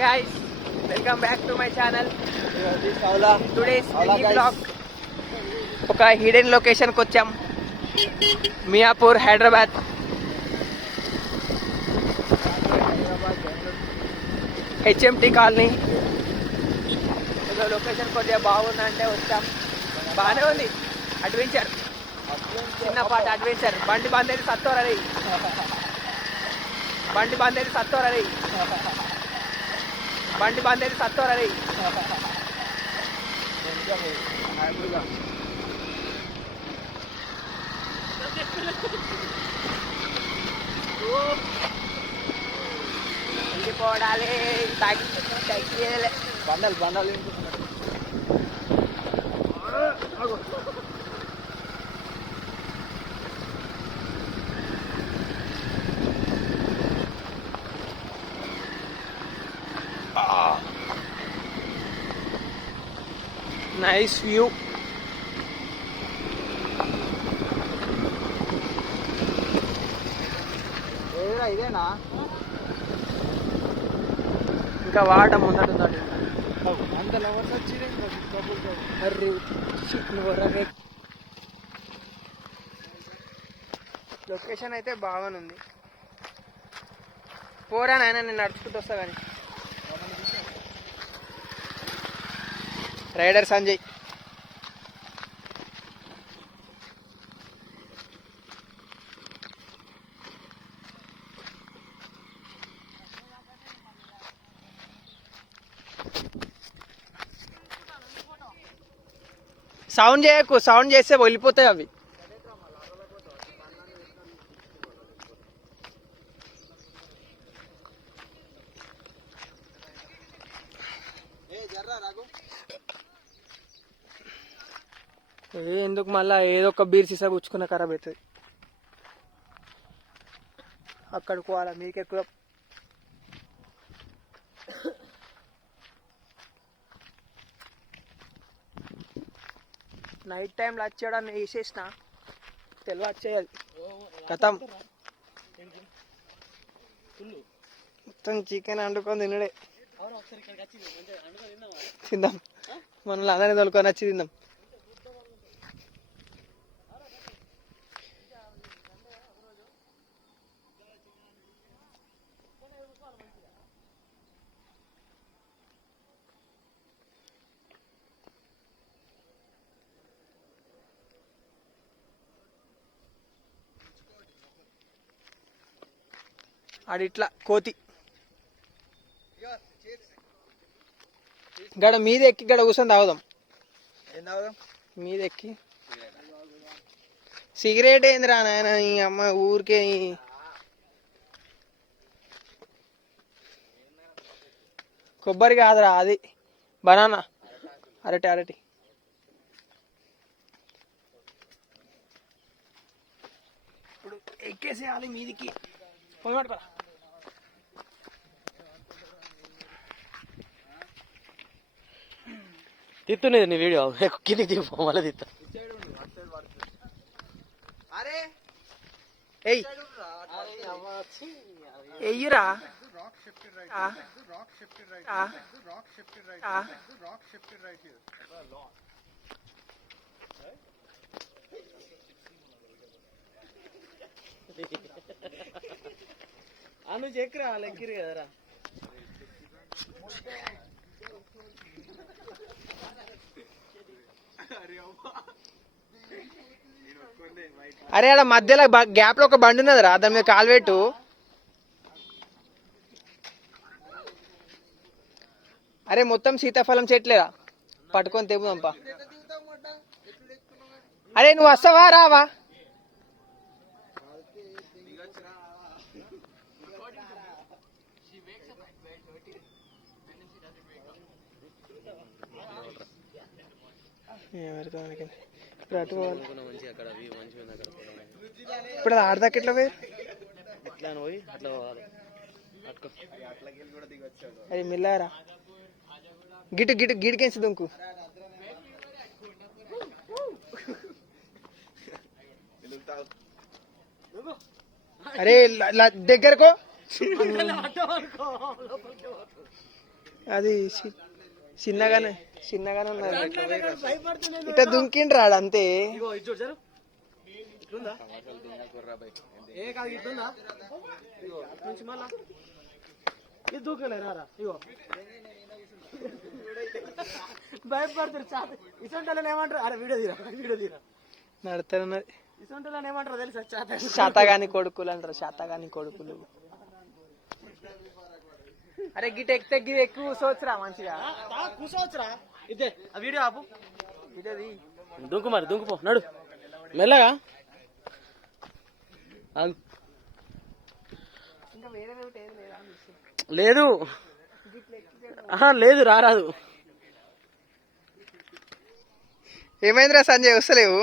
guys, welcome back to my channel. Today's mini vlog. ఒక hidden location కి వచ్చాం. Miyapur Hyderabad. HMT colony. Location కొద్దిగా బాగుందంటే వచ్చాం. బాగానే ఉంది. అడ్వెంచర్, చిన్నపాటి అడ్వెంచర్. బండి బందేది సత్తోరది, బండి బందేది సత్తోరది, బండి బందేది సత్తోరది. వెళ్ళిపోడాలి. బండలు బండలు నైస్ వ్యూ. ఇదేనా ఇంకా వాట ముందట అంత లవర్స్ వచ్చి లొకేషన్ అయితే బాగానుంది. పోరా నాయన, నేను నడుచుకుంటూ వస్తా. కానీ రైడర్ సంజయ్. సౌండ్ చేయకు, సౌండ్ చేస్తే వెళ్ళిపోతాయి అవి. ఎందుకు మళ్ళా ఏదో ఒక బీర్ సీసా గుచ్చుకున్న ఖరాబ్ అవుతుంది. అక్కడికి పోవాలా మీకెక్కువ. నైట్ టైంలో వచ్చేయడాన్ని వేసేసిన తెలివి వచ్చేయాలి. కథం మొత్తం చికెన్ వండుకొని తినడే. తిందాం, మనల్ని అందరినీ తోలుకొని వచ్చి తిందాం. ఆడిట్లా కోతి గడ మీద ఎక్కి గడ కూర్చొని తాగుదాం. మీద ఎక్కి సిగరెట్ ఏందిరా నాయన, ఈ అమ్మ ఊరికే. కొబ్బరి కాదురా, అది బనానా, అరటి అరటి. ఇప్పుడు ఎక్కేసేయాలి మీదికి. పొంగట్టుకోరా. తిత్తునేది నీ వీడియో కిందికి దిగు, మళ్ళీ తిత్తా. ఎయ్యురా. అను చెక్కరా లెక్కిరు కదరా. అరే ఆడ మధ్యలో గ్యాప్ లో ఒక బండి ఉన్నదిరా, దాని మీద కాలు పెట్టు. అరే మొత్తం సీతాఫలం చెట్లేరా, పట్టుకొని తెంపుదాంపా. అరే నువ్వు వస్తావా రావా? ఇప్పుడు అది ఆడదాకా ఎట్లా పోయి అది మిల్లారా. గిటు గిటు గిడికేసి దుంకు. అరే దగ్గరకో. అది చిన్నగానే ఉన్నది. ఇట్లా దుంకిండ్రా అంతే. భయపడుతుంది ఇసంటోళ్ళని ఏమంటారు? అరే వీడియో తీరా నడుతున్నది. ఇసంటోళ్ళని ఏమంటారు తెలుసా? శాతగాని కొడుకులు అంటారు, శాతగాని కొడుకులు. అరే గిట్ ఎక్కితే గిది ఎక్కువ కూర్చోవచ్చురా మంచిగా. కూర్చోవచ్చురా. ఇదే ఆ వీడియో ఆపు. వీడియోది దుంకు మరి దుంకుపో నడు మెల్లగా. లేదు లేదు రారాదు. ఏమైందిరా సంజయ్ వస్తలేవు?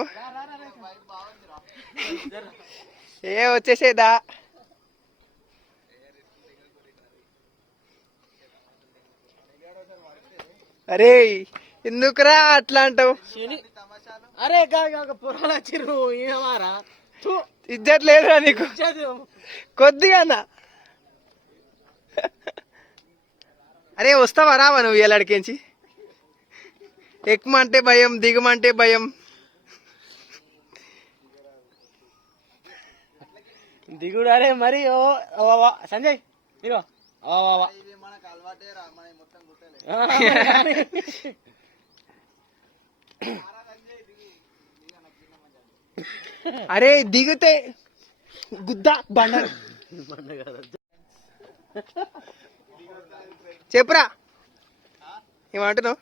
వచ్చేసేదా? అరే ఎందుకురా అట్లా అంటావు? అరే పురాలు వచ్చిర్రు ఏమారా ఇజ్జత్ లేదురా నీకు కొద్దిగా. అరే వస్తావా రావా నువ్వు ఎలాడికించి? ఎక్కుమంటే భయం, దిగమంటే భయం. దిగుడు అరే మరి. సంజయ్ ఇగో అరే దిగితే గుద్దా బండ. చెప్పురా ఏమంటున్నావు?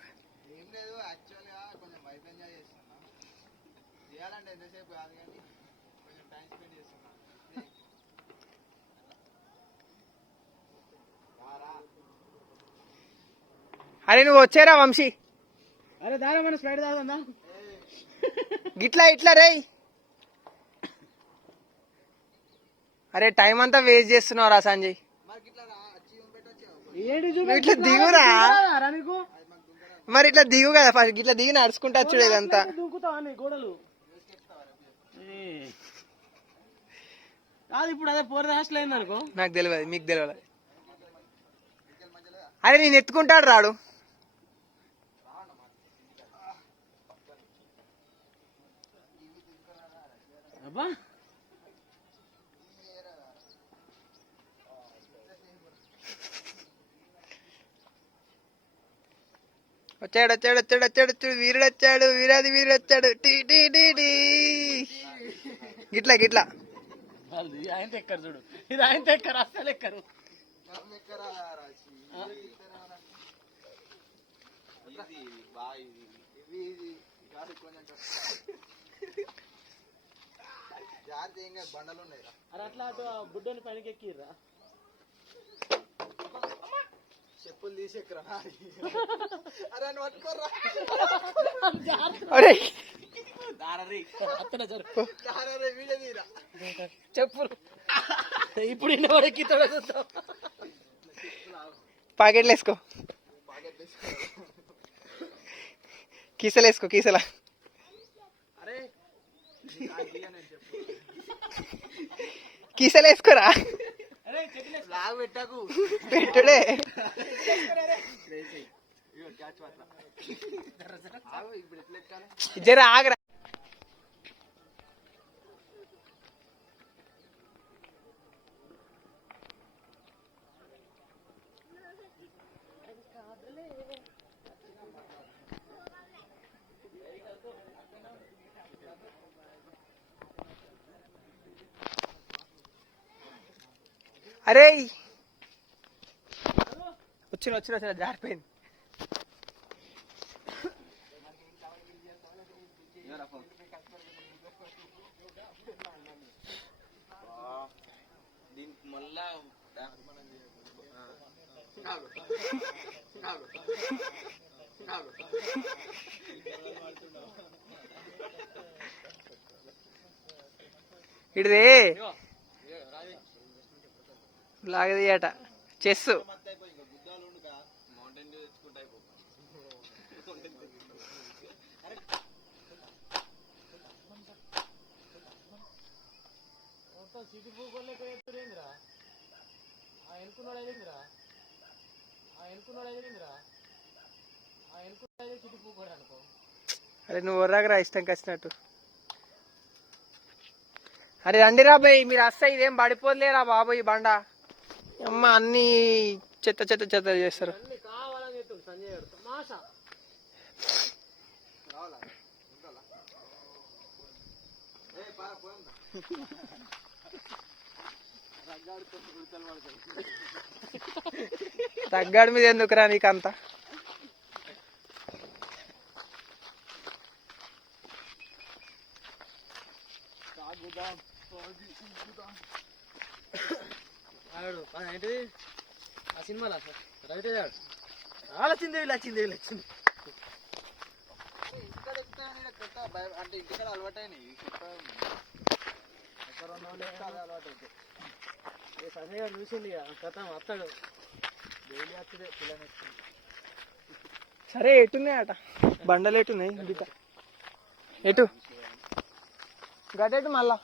అరే నువ్వు వచ్చారా వంశీ? అరే దాని మన స్ప్రైట్ తాగుందా? ఇట్లా రే. అరే టైం అంతా వేస్ట్ చేస్తున్నావురా సంజయ్. ఇట్లా దిగురా మరి. ఇట్లా దిగు కదా ఫస్ట్. ఇట్లా దిగి నడుచుకుంటా వచ్చుడే అంతా. గోడలు కాదు ఇప్పుడు. అదే పోర్ హాస్టల్ అయింది అనుకో. నాకు తెలియదు, మీకు తెలియదు. అరే నేను ఎత్తుకుంటాడు రాడు. అబ్బా వచ్చాడు వీరుడు వచ్చాడు, వీరుడు వచ్చాడు. గిట్లా ఆయన ఎక్కరు చూడు. ఇది ఆయన ఎక్కరు అస్సలు ఎక్కరు. అరే అట్లా అటు బుడ్డని పైనకి ఎక్కిర్రా. చెప్పులు తీసేక్కరా. చెప్పులు ఇప్పుడు పాకెట్లు వేసుకో, కీసలు వేసుకో, కీసలా. కీసలు వేసుకోరా. పెట్టుడే జర ఆగరా. అరే వచ్చిన జారిపోయింది. దీనికి మళ్ళా ఇడిదే లాగదీయట చెస్. సిటీ భూగోళ ఎత్తురేంద్రా. ఎన్నుకున్నాడు అయిందిరా. అరే నువ్వు వర్రాకరా ఇష్టం వచ్చినట్టు. అరే రండిరా బాయ్, మీరు వస్తా ఇదేం పడిపోలేరా బాబు ఈ బండ. అమ్మ అన్ని చెత్త చెత్త చెత్త చేస్తారు. తగ్గాడి మీద ఎందుకురా నీకంతా. ఏంటిది ఆ సినిమాలో రైట్ వచ్చింది వచ్చింది వచ్చింది. అంటే ఇంటికాడ అలవాటైనాయి సంజయ్ గారు చూసింది కథ వస్తాడు డైలీ వస్తుంది పిల్లలు. సరే ఎటున్నాయి అట బండలు, ఎటున్నాయి బిడ్డ ఎటు గటెటు మళ్ళా.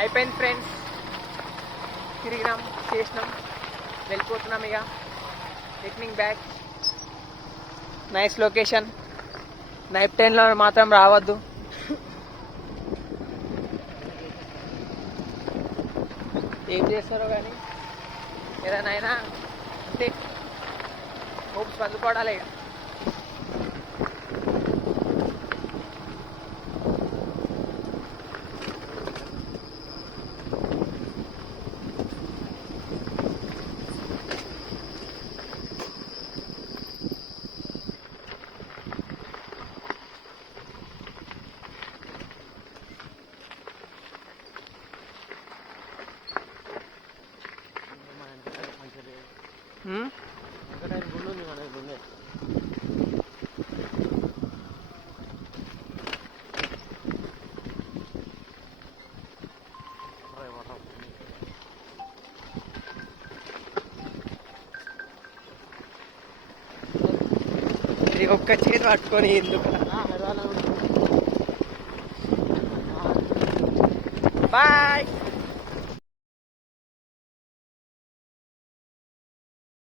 అయిపోయింది ఫ్రెండ్స్, తిరిగినాం చేసినాం వెళ్ళిపోతున్నాం ఇక returning back. Nice location, night టైంలో మాత్రం రావద్దు. ఏం చేస్తారో కానీ ఏదైనా అంటే హోప్స్ అందుకోవడాలి ఇక. ఒక్క చేతి పట్టుకొని ఎందుకు. బాయ్.